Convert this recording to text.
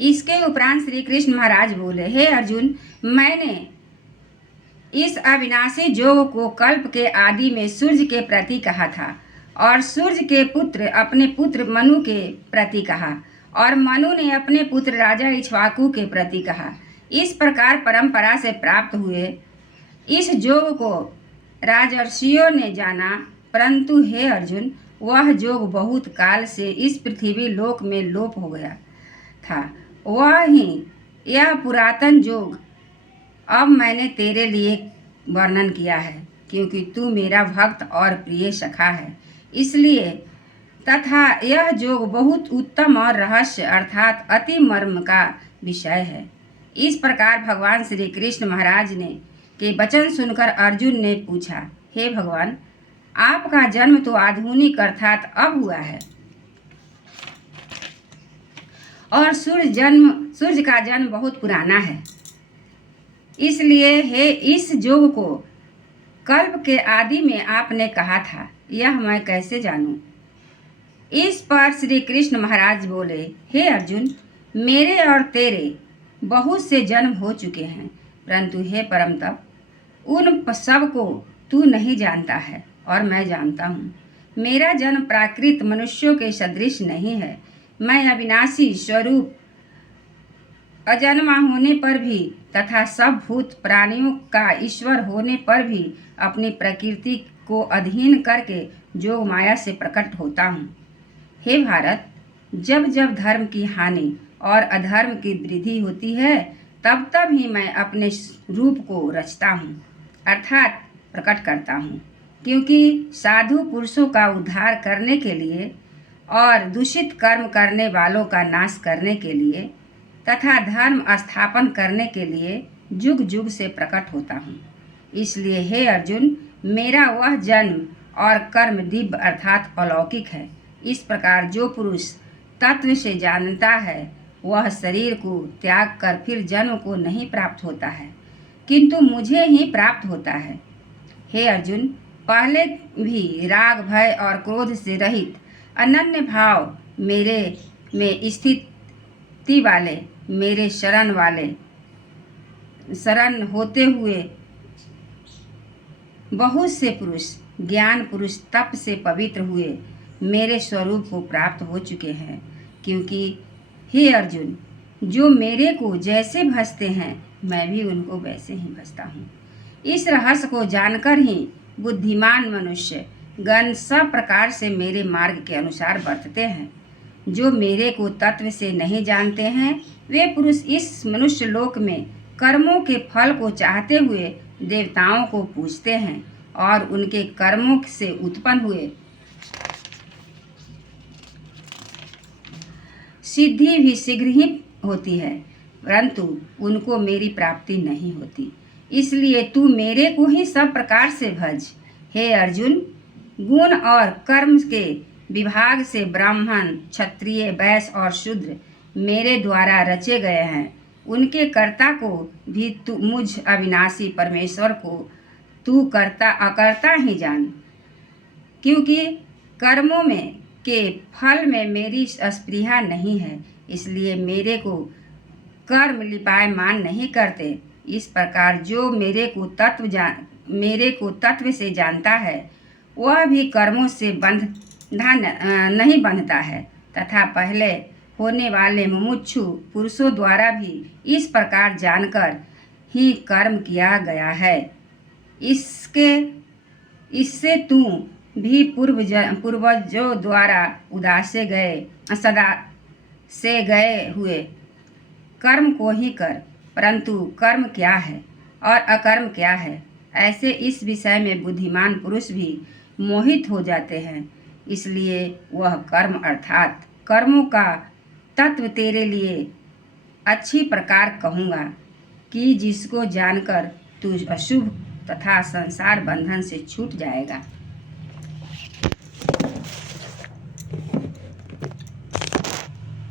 इसके उपरांत श्री कृष्ण महाराज बोले, हे अर्जुन, मैंने इस अविनाशी जोग को कल्प के आदि में सूर्य के प्रति कहा था और सूर्य के पुत्र अपने पुत्र मनु के प्रति कहा और मनु ने अपने पुत्र राजा इक्ष्वाकु के प्रति कहा। इस प्रकार परंपरा से प्राप्त हुए इस जोग को राजर्षियों ने जाना, परंतु हे अर्जुन, वह जोग बहुत काल से इस पृथ्वी लोक में लोप हो गया था। वह ही यह पुरातन जोग अब मैंने तेरे लिए वर्णन किया है, क्योंकि तू मेरा भक्त और प्रिय सखा है, इसलिए। तथा यह जोग बहुत उत्तम और रहस्य अर्थात अति मर्म का विषय है। इस प्रकार भगवान श्री कृष्ण महाराज ने के वचन सुनकर अर्जुन ने पूछा, हे भगवान, आपका जन्म तो आधुनिक अर्थात अब हुआ है और सूर्य का जन्म बहुत पुराना है, इसलिए हे इस जोग को कल्प के आदि में आपने कहा था, यह मैं कैसे जानूं? इस पर श्री कृष्ण महाराज बोले, हे अर्जुन, मेरे और तेरे बहुत से जन्म हो चुके हैं, परंतु हे परम तप, उन सब को तू नहीं जानता है और मैं जानता हूँ। मेरा जन्म प्राकृत मनुष्यों के सदृश नहीं है। मैं अविनाशी स्वरूप अजन्मा होने पर भी तथा सब भूत प्राणियों का ईश्वर होने पर भी अपनी प्रकृति को अधीन करके जोग माया से प्रकट होता हूँ। हे भारत, जब जब धर्म की हानि और अधर्म की वृद्धि होती है, तब तब ही मैं अपने रूप को रचता हूँ अर्थात प्रकट करता हूँ, क्योंकि साधु पुरुषों का उद्धार करने के लिए और दूषित कर्म करने वालों का नाश करने के लिए तथा धर्म स्थापन करने के लिए जुग जुग से प्रकट होता हूँ। इसलिए हे अर्जुन, मेरा वह जन्म और कर्म दिव्य अर्थात अलौकिक है। इस प्रकार जो पुरुष तत्व से जानता है, वह शरीर को त्याग कर फिर जन्म को नहीं प्राप्त होता है, किंतु मुझे ही प्राप्त होता है। हे अर्जुन, पहले भी राग भय और क्रोध से रहित अनन्य भाव मेरे में स्थिति वाले, मेरे शरण होते हुए बहुत से पुरुष, ज्ञान पुरुष तप से पवित्र हुए मेरे स्वरूप को प्राप्त हो चुके हैं। क्योंकि हे अर्जुन, जो मेरे को जैसे भजते हैं, मैं भी उनको वैसे ही भजता हूँ। इस रहस्य को जानकर ही बुद्धिमान मनुष्य गण सब प्रकार से मेरे मार्ग के अनुसार बरतते हैं। जो मेरे को तत्व से नहीं जानते हैं, वे पुरुष इस मनुष्य लोक में कर्मों के फल को चाहते हुए देवताओं को पूजते हैं और उनके कर्मों से उत्पन्न हुए सिद्धि भी शीघ्र ही होती है, परंतु उनको मेरी प्राप्ति नहीं होती। इसलिए तू मेरे को ही सब प्रकार से भज। हे अर्जुन, गुण और कर्म के विभाग से ब्राह्मण, क्षत्रिय, वैश्य और शूद्र मेरे द्वारा रचे गए हैं। उनके कर्ता को भी तू, मुझ अविनाशी परमेश्वर को तू कर्ता अकर्ता ही जान, क्योंकि कर्मों में के फल में मेरी स्पृहा नहीं है, इसलिए मेरे को कर्म लिपायमान नहीं करते। इस प्रकार जो मेरे को तत्व से जानता है, वह भी कर्मों से नहीं बंधता है तथा पहले होने वाले मुमुक्षु पुरुषों द्वारा भी इस प्रकार जानकर ही कर्म किया गया है। इससे तू भी पूर्वजों द्वारा सदा से गए हुए कर्म को ही कर, परंतु कर्म क्या है और अकर्म क्या है, ऐसे इस विषय में बुद्धिमान पुरुष भी मोहित हो जाते हैं। इसलिए वह कर्म अर्थात कर्मों का तत्व तेरे लिए अच्छी प्रकार कहूँगा कि जिसको जानकर तू अशुभ तथा संसार बंधन से छूट जाएगा।